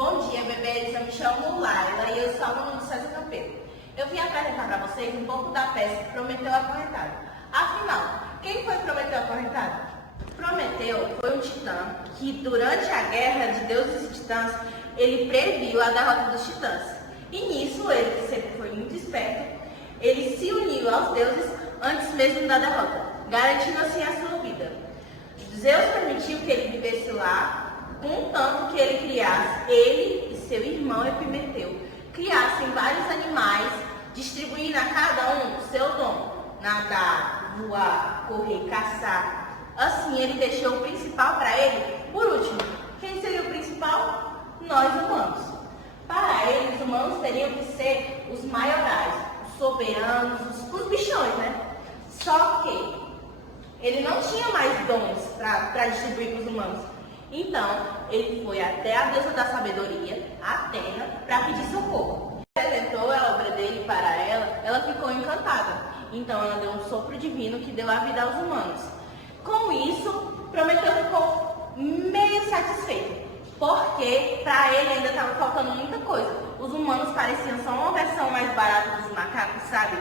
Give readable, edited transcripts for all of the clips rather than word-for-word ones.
Bom dia, bebês. Eu me chamo Laila e eu sou aluna do César Campelo. Eu vim apresentar para vocês um pouco da peça Prometeu Acorrentado. Afinal, quem foi Prometeu Acorrentado? Prometeu foi um titã que, durante a guerra de deuses e titãs, ele previu a derrota dos titãs. E nisso, ele, que sempre foi muito esperto, ele se uniu aos deuses antes mesmo da derrota, garantindo assim a sua vida. Zeus permitiu que ele vivesse lá, contanto que ele criasse, ele e seu irmão Epimeteu, criassem vários animais, distribuindo a cada um o seu dom: nadar, voar, correr, caçar. Assim, ele deixou o principal para ele por último. Quem seria o principal? Nós humanos. Para ele, os humanos teriam que ser os maiorais, os soberanos, os bichões, né? Só que ele não tinha mais dons para distribuir para os humanos. Então, ele foi até a deusa da sabedoria, Atena, para pedir socorro. Ele apresentou a obra dele para ela, ela ficou encantada. Então, ela deu um sopro divino que deu a vida aos humanos. Com isso, Prometeu ficou meio satisfeito, porque para ele ainda estava faltando muita coisa. Os humanos pareciam só uma versão mais barata dos macacos, sabe?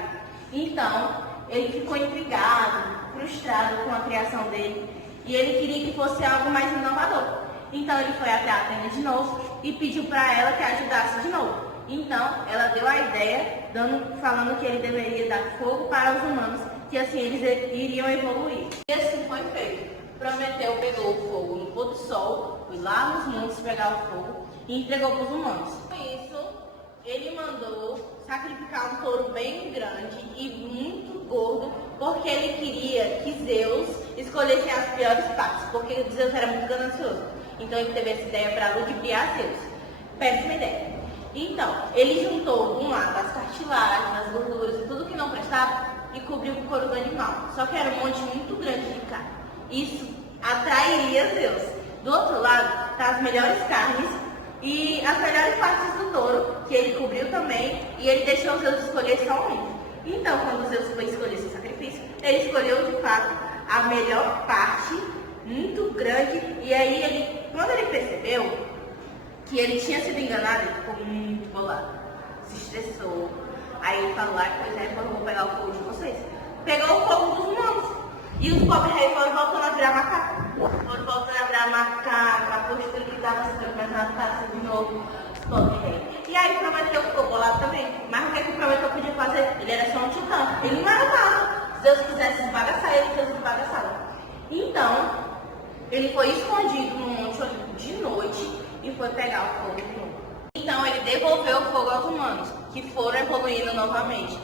Então, ele ficou intrigado, frustrado com a criação dele, e ele queria que fosse algo mais inovador. Então ele foi até a Atena de novo e pediu para ela que ajudasse de novo. Então ela deu a ideia, falando que ele deveria dar fogo para os humanos, que assim eles iriam evoluir. E assim foi feito. Prometeu pegou o fogo no pôr do sol, foi lá nos montes pegar o fogo e entregou para os humanos. Com isso, ele mandou sacrificar um touro bem grande e muito gordo, porque ele queria que Zeus escolhesse as piores partes, porque Zeus era muito ganancioso. Então ele teve essa ideia para ludibriar Zeus. Péssima ideia. Então, ele juntou um lado as cartilagens, as gorduras e tudo que não prestava e cobriu com o couro do animal. Só que era um monte muito grande de carne. Isso atrairia Zeus. Do outro lado, tá as melhores carnes e as melhores partes do touro, que ele cobriu também, e ele deixou Zeus escolher só um. Então, quando Zeus foi escolher seu sacrifício, ele escolheu de fato a melhor parte, muito grande, e aí quando ele percebeu que ele tinha sido enganado, ele ficou muito bolado, se estressou. Aí ele falou: pois é, eu vou pegar o fogo de vocês. Pegou o fogo dos humanos, e os pobres reis foram voltando a virar macaco. Foram voltando a virar macaco, a postura que dava sempre mais na taça de novo, os pobres reis. E aí Prometeu ficou bolado também. Mas o que Prometeu podia fazer? Ele era só um titã, ele não era nada. Se Deus quisesse esbagaçar ele, Deus esbagaçava. Então, ele foi escondido no Monte Olimpo de noite e foi pegar o fogo de novo. Então, ele devolveu o fogo aos humanos, que foram evoluindo novamente.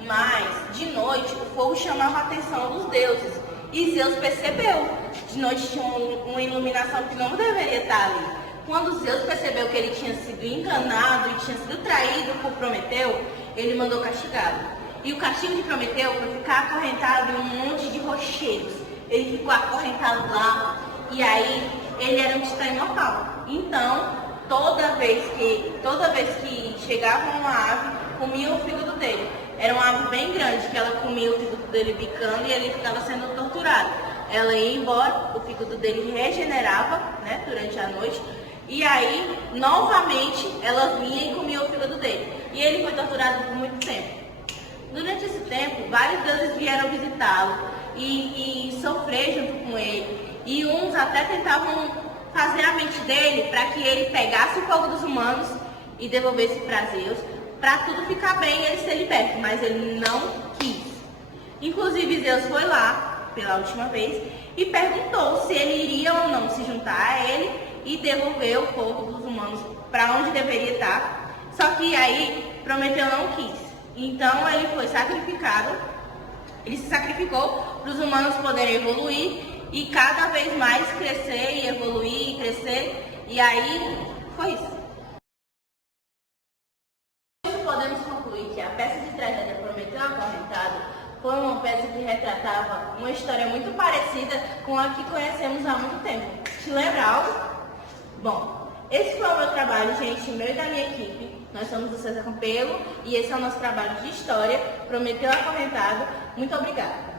Mas, de noite, o fogo chamava a atenção dos deuses. E Zeus percebeu. De noite tinha uma iluminação que não deveria estar ali. Quando Zeus percebeu que ele tinha sido enganado e tinha sido traído por Prometeu, ele mandou castigá-lo. E o castigo de Prometeu foi ficar acorrentado em um monte de rochedos. Ele ficou acorrentado lá, e aí ele era um titã imortal. Então, toda vez que chegava uma ave, comia o fígado dele. Era uma ave bem grande, que ela comia o fígado dele picando e ele ficava sendo torturado. Ela ia embora, o fígado dele regenerava, né, durante a noite, e aí, novamente, ela vinha e comia o fígado dele. E ele foi torturado por muito tempo. Durante esse tempo, vários deuses vieram visitá-lo e sofrer junto com ele. E uns até tentavam fazer a mente dele para que ele pegasse o fogo dos humanos e devolvesse para Zeus, para tudo ficar bem e ele ser liberto. Mas ele não quis. Inclusive, Zeus foi lá, pela última vez, e perguntou se ele iria ou não se juntar a ele e devolver o fogo dos humanos para onde deveria estar. Só que aí Prometeu não quis. Então ele foi sacrificado, ele se sacrificou para os humanos poderem evoluir e cada vez mais crescer e evoluir e crescer. E aí foi isso. Podemos concluir que a peça de tragédia Prometeu Acorrentado foi uma peça que retratava uma história muito parecida com a que conhecemos há muito tempo. Te lembra algo? Bom, esse foi o meu trabalho, gente, meu e da minha equipe. Nós somos do César Campelo e esse é o nosso trabalho de história, Prometeu Acorrentado. Muito obrigada.